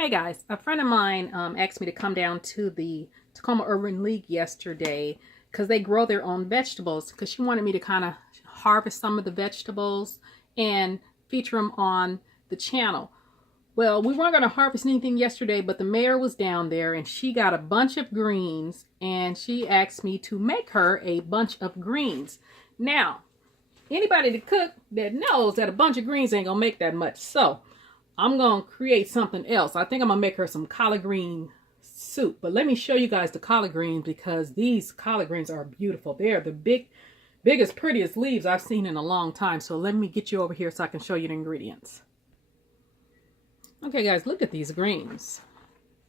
Hey guys, a friend of mine asked me to come down to the Tacoma Urban League yesterday because they grow their own vegetables, because she wanted me to kind of harvest some of the vegetables and feature them on the channel. Well, we weren't going to harvest anything yesterday, but the mayor was down there and she got a bunch of greens and she asked me to make her a bunch of greens. Now, anybody that cook that knows that a bunch of greens ain't gonna make that much, so I'm going to create something else. I think I'm going to make her some collard green soup. But let me show you guys the collard greens, because these collard greens are beautiful. They're the biggest, prettiest leaves I've seen in a long time. So let me get you over here so I can show you the ingredients. Okay, guys, look at these greens.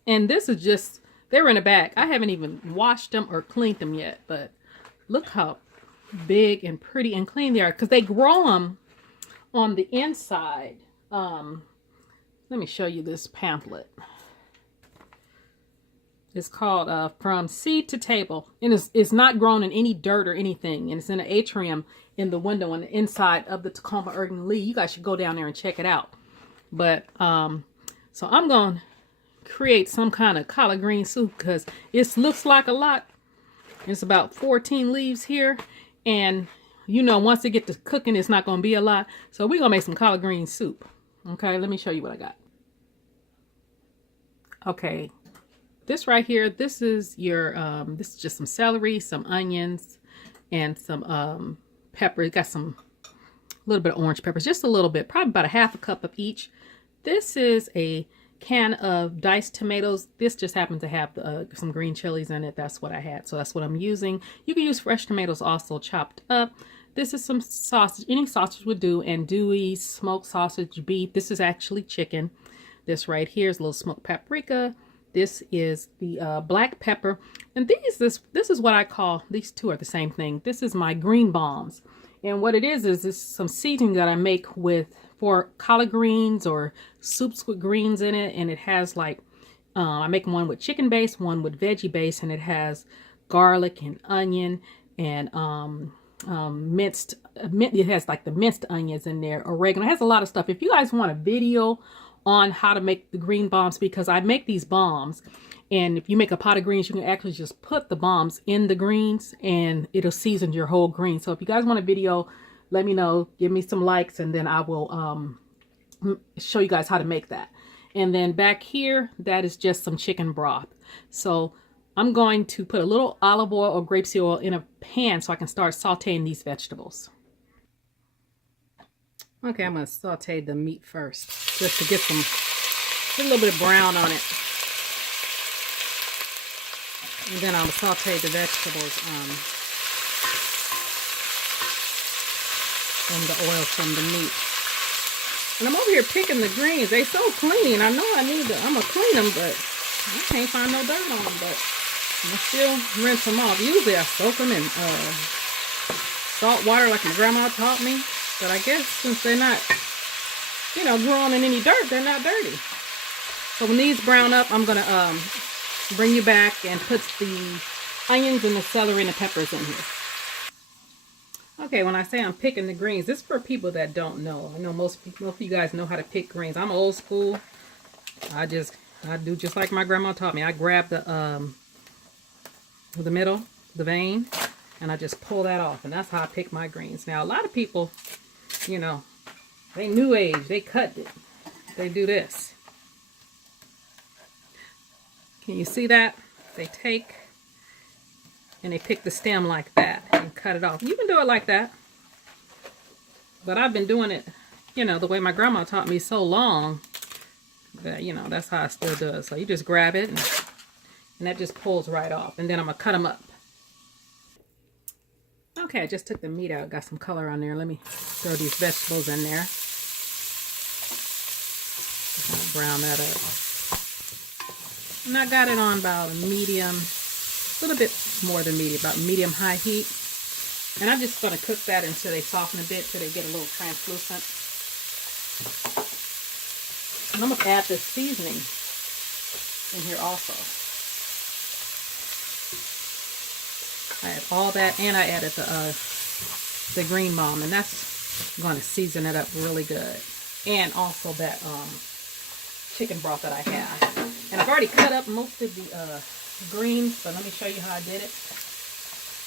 And this is just, they're in a bag. I haven't even washed them or cleaned them yet. But look how big and pretty and clean they are, because they grow them on the inside. Let me show you this pamphlet. It's called From Seed to Table. And it's not grown in any dirt or anything. And it's in an atrium in the window on the inside of the Tacoma Urban League. You guys should go down there and check it out. But, so I'm going to create some kind of collard green soup, because it looks like a lot. It's about 14 leaves here. And, you know, once they get to cooking, it's not going to be a lot. So we're going to make some collard green soup. Okay, let me show you what I got. Okay, this right here, this is your, this is just some celery, some onions, and some pepper. It got some, a little bit of orange peppers, just a little bit, probably about a half a cup of each. This is a can of diced tomatoes. This just happened to have some green chilies in it. That's what I had, so that's what I'm using. You can use fresh tomatoes also chopped up. This is some sausage, any sausage would do, and Dewey smoked sausage beef. This is actually chicken. This right here is a little smoked paprika. This is the black pepper. And this is what I call, these two are the same thing. This is my green bombs. And what it is some seasoning that I make for collard greens or soups with greens in it. And it has like, I make one with chicken base, one with veggie base, and it has garlic and onion and it has like the minced onions in there, oregano. It has a lot of stuff. If you guys want a video on how to make the green bombs, because I make these bombs, and if you make a pot of greens, you can actually just put the bombs in the greens and it'll season your whole green. So if you guys want a video, let me know, give me some likes, and then I will show you guys how to make that. And then back here, that is just some chicken broth. So I'm going to put a little olive oil or grapeseed oil in a pan so I can start sauteing these vegetables. Okay, I'm going to saute the meat first, just to get a little bit of brown on it. And then I'll saute the vegetables from the oil from the meat. And I'm over here picking the greens. They so clean. I know I'm going to clean them, but I can't find no dirt on them. But I'm going to still rinse them off. Usually I soak them in salt water like my grandma taught me. But I guess since they're not, you know, growing in any dirt, they're not dirty. So when these brown up, I'm going to bring you back and put the onions and the celery and the peppers in here. Okay, when I say I'm picking the greens, this is for people that don't know. I know most of you guys know how to pick greens. I'm old school. I do just like my grandma taught me. I grab the middle, the vein, and I just pull that off. And that's how I pick my greens. Now, a lot of people, you know, they new age, they cut it. They do this. Can you see that? They take and they pick the stem like that and cut it off. You can do it like that. But I've been doing it, you know, the way my grandma taught me so long that, you know, that's how I still do it. So you just grab it and that just pulls right off. And then I'm going to cut them up. Okay, I just took the meat out. Got some color on there. Let me throw these vegetables in there. Brown that up. And I got it on about a medium, a little bit more than medium, about medium-high heat. And I'm just going to cook that until they soften a bit, till they get a little translucent. And I'm going to add the seasoning in here also. I add all that, and I added the green bomb, and that's going to season it up really good. And also that chicken broth that I have. And I've already cut up most of the greens, but let me show you how I did it.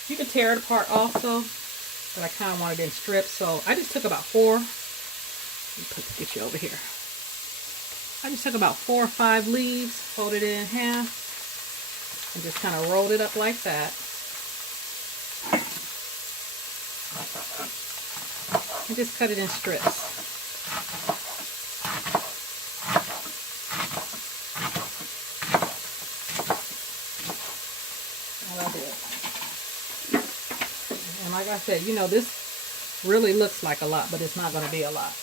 You can tear it apart also, but I kind of wanted it in strips, so I just took about 4. Let me get you over here. I just took about 4 or 5 leaves, folded it in half, and just kind of rolled it up like that. And just cut it in strips. All I did. And like I said, you know, this really looks like a lot, but it's not going to be a lot.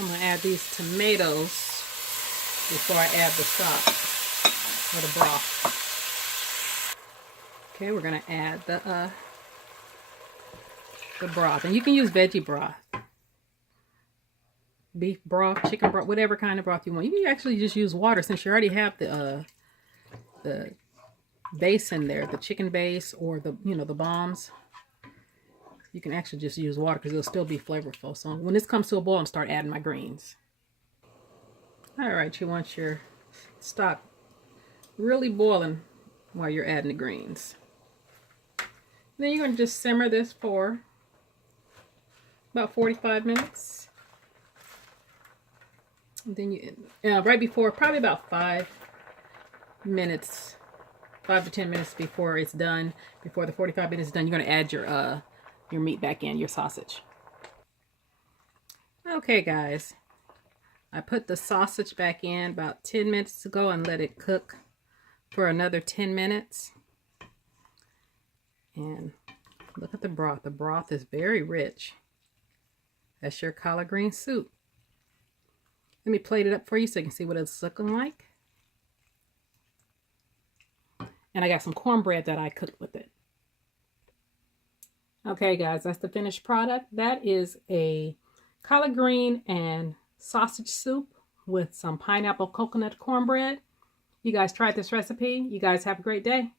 I'm going to add these tomatoes before I add the stock or the broth. Okay, we're going to add the broth. And you can use veggie broth. Beef broth, chicken broth, whatever kind of broth you want. You can actually just use water since you already have the base in there, the chicken base or the, you know, the bombs. You can actually just use water because it'll still be flavorful. So when this comes to a boil, I'm start adding my greens. All right, you want your stock really boiling while you're adding the greens. Then you're going to just simmer this for about 45 minutes. And then you, right before, probably about 5 minutes, 5 to 10 minutes before it's done, before the 45 minutes is done, you're going to add your meat back in, your sausage. Okay, guys. I put the sausage back in about 10 minutes ago and let it cook for another 10 minutes. And look at the broth. The broth is very rich. That's your collard green soup. Let me plate it up for you so you can see what it's looking like. And I got some cornbread that I cooked with it. Okay, guys, that's the finished product. That is a collard green and sausage soup with some pineapple coconut cornbread. You guys tried this recipe. You guys have a great day.